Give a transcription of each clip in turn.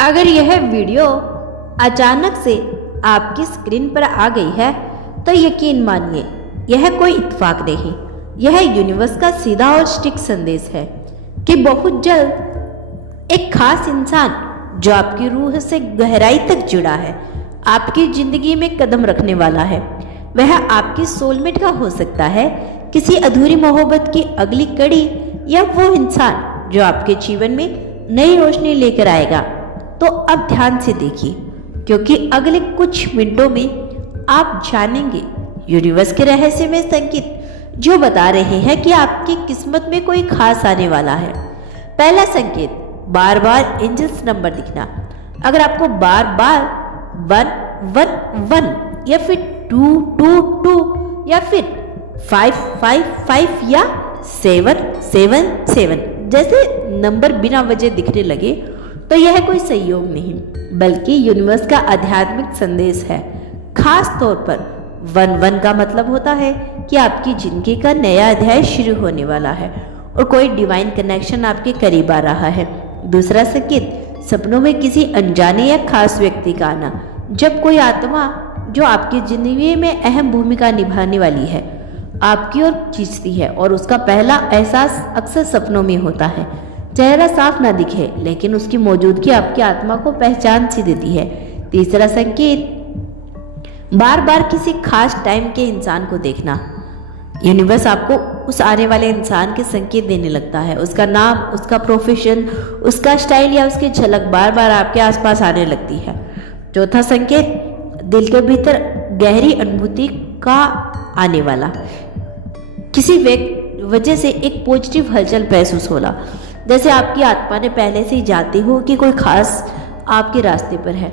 अगर यह वीडियो अचानक से आपकी स्क्रीन पर आ गई है तो यकीन मानिए यह कोई इत्तेफाक नहीं, यह यूनिवर्स का सीधा और स्ट्रिक्ट संदेश है कि बहुत जल्द एक खास इंसान जो आपकी रूह से गहराई तक जुड़ा है, आपकी जिंदगी में कदम रखने वाला है। वह आपकी सोलमेट का हो सकता है, किसी अधूरी मोहब्बत की अगली कड़ी, या वो इंसान जो आपके जीवन में नई रोशनी लेकर आएगा। तो अब ध्यान से देखिए, क्योंकि अगले कुछ मिनटों में आप जानेंगे यूनिवर्स के रहस्य में संकेत जो बता रहे हैं कि आपकी किस्मत में कोई खास आने वाला है। पहला संकेत, बार बार एंजल्स नंबर दिखना। अगर आपको बार बार 111 या फिर 222 या फिर 555 या 777 जैसे नंबर बिना वजह दिखने लगे तो यह कोई संयोग नहीं बल्कि यूनिवर्स का आध्यात्मिक संदेश है। खास तौर पर 11 का मतलब होता है कि आपकी जिंदगी का नया अध्याय शुरू होने वाला है और कोई डिवाइन कनेक्शन आपके करीब आ रहा है। दूसरा संकेत, सपनों में किसी अनजाने या खास व्यक्ति का आना। जब कोई आत्मा जो आपकी जिंदगी में अहम भूमिका निभाने वाली है आपकी ओर खींचती है और उसका पहला एहसास अक्सर सपनों में होता है। चेहरा साफ ना दिखे लेकिन उसकी मौजूदगी आपकी आत्मा को पहचान सी देती है। तीसरा संकेत, बार बार किसी खास टाइम के इंसान को देखना। यूनिवर्स आपको उस आने वाले इंसान के संकेत देने लगता है। उसका नाम, उसका प्रोफेशन, उसका स्टाइल या उसकी झलक बार बार आपके आसपास आने लगती है। चौथा संकेत, दिल के भीतर गहरी अनुभूति का आने वाला। किसी वजह से एक पॉजिटिव हलचल महसूस होला, जैसे आपकी आत्मा ने पहले से ही जानती हो कि कोई खास आपके रास्ते पर है।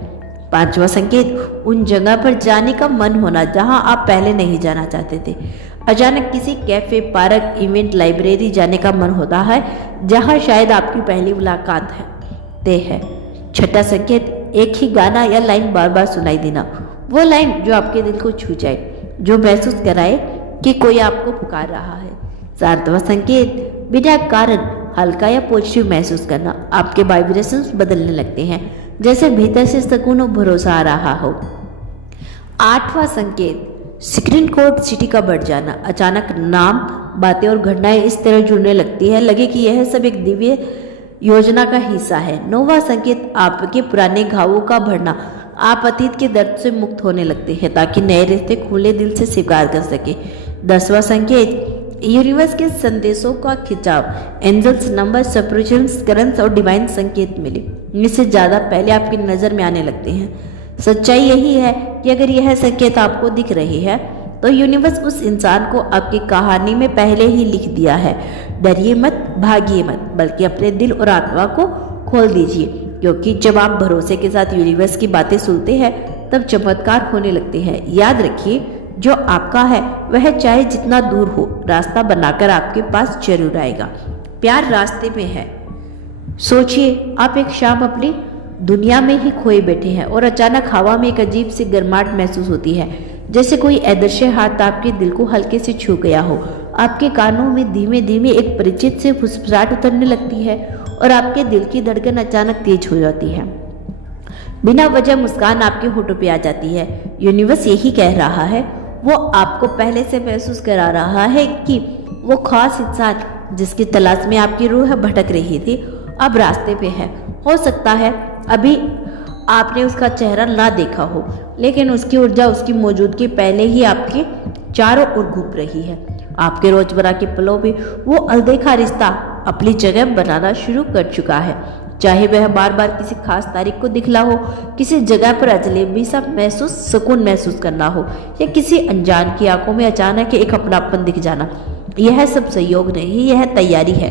पांचवा संकेत, उन जगह पर जाने का मन होना जहां आप पहले नहीं जाना चाहते थे। अचानक किसी कैफे, पार्क, इवेंट, लाइब्रेरी जाने का मन होता है जहां शायद आपकी पहली मुलाकात है तय है। छठा संकेत, एक ही गाना या लाइन बार बार सुनाई देना। वो लाइन जो आपके दिल को छू जाए, जो महसूस कराए कि कोई आपको पुकार रहा है। सातवां संकेत, बिना कारण हल्का या पॉजिटिव महसूस करना। आपके वाइब्रेशंस बदलने लगते हैं, जैसे भीतर से सुकून और भरोसा आ रहा हो। आठवां संकेत, स्क्रीन कोड सिटी का बढ़ जाना। अचानक नाम, बातें और घटनाएं इस तरह जुड़ने लगती है लगे कि यह सब एक दिव्य योजना का हिस्सा है। नौवां संकेत, आपके पुराने घावों का भरना। आप अतीत के दर्द से मुक्त होने लगते हैं ताकि नए रिश्ते खुले दिल से स्वीकार कर सके। 10वां संकेत, यूनिवर्स के संदेशों का खिंचाव। एंजल्स नंबर, सप्रेशंस, करंट्स और डिवाइन संकेत मिले इससे ज्यादा पहले आपकी नजर में आने लगते हैं। सच्चाई यही है कि अगर यह संकेत आपको दिख रही है तो यूनिवर्स उस इंसान को आपकी कहानी में पहले ही लिख दिया है। डरिए मत, भागिए मत, बल्कि अपने दिल और आत्मा को खोल दीजिए, क्योंकि जब आप भरोसे के साथ यूनिवर्स की बातें सुनते हैं तब चमत्कार होने लगते हैं। याद रखिए, जो आपका है वह चाहे जितना दूर हो रास्ता बनाकर आपके पास जरूर आएगा। प्यार रास्ते में है। सोचिए, आप एक शाम अपनी दुनिया में ही खोए बैठे हैं और अचानक हवा में एक अजीब सी गर्माहट महसूस होती है, जैसे कोई अदृश्य हाथ आपके दिल को हल्के से छू गया हो। आपके कानों में धीमे धीमे एक परिचित से फुसफुसाहट उतरने लगती है और आपके दिल की धड़कन अचानक तेज हो जाती है। बिना वजह मुस्कान आपके होठों पे आ जाती है। यूनिवर्स यही कह रहा है, वो आपको पहले से महसूस करा रहा है कि वो खास इंसान जिसकी तलाश में आपकी रूह भटक रही थी अब रास्ते पे है। हो सकता है अभी आपने उसका चेहरा ना देखा हो, लेकिन उसकी ऊर्जा, उसकी मौजूदगी पहले ही आपके चारों ओर घूम रही है। आपके रोजमर्रा के पलों में वो अनदेखा रिश्ता अपनी जगह बनाना शुरू कर चुका है। चाहे वह बार बार किसी खास तारीख को दिखला हो, किसी जगह पर अजनबी सा सुकून महसूस करना हो, या किसी अनजान की आंखों में अचानक एक अपनापन दिख जाना। यह सब संयोग नहीं, यह तैयारी है,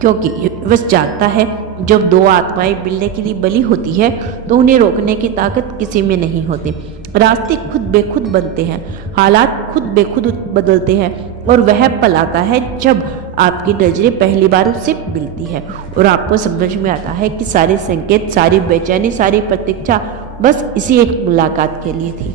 क्योंकि यूनिवर्स जानता है जब दो आत्माएं मिलने के लिए बली होती है तो उन्हें रोकने की ताकत किसी में नहीं होती। रास्ते खुद बेखुद बनते हैं, हालात खुद बेखुद बदलते हैं, और वह पल आता है जब आपकी नजरें पहली बार उससे मिलती है और आपको समझ में आता है कि सारे संकेत, सारी बेचैनी, सारी प्रतीक्षा बस इसी एक मुलाकात के लिए थी।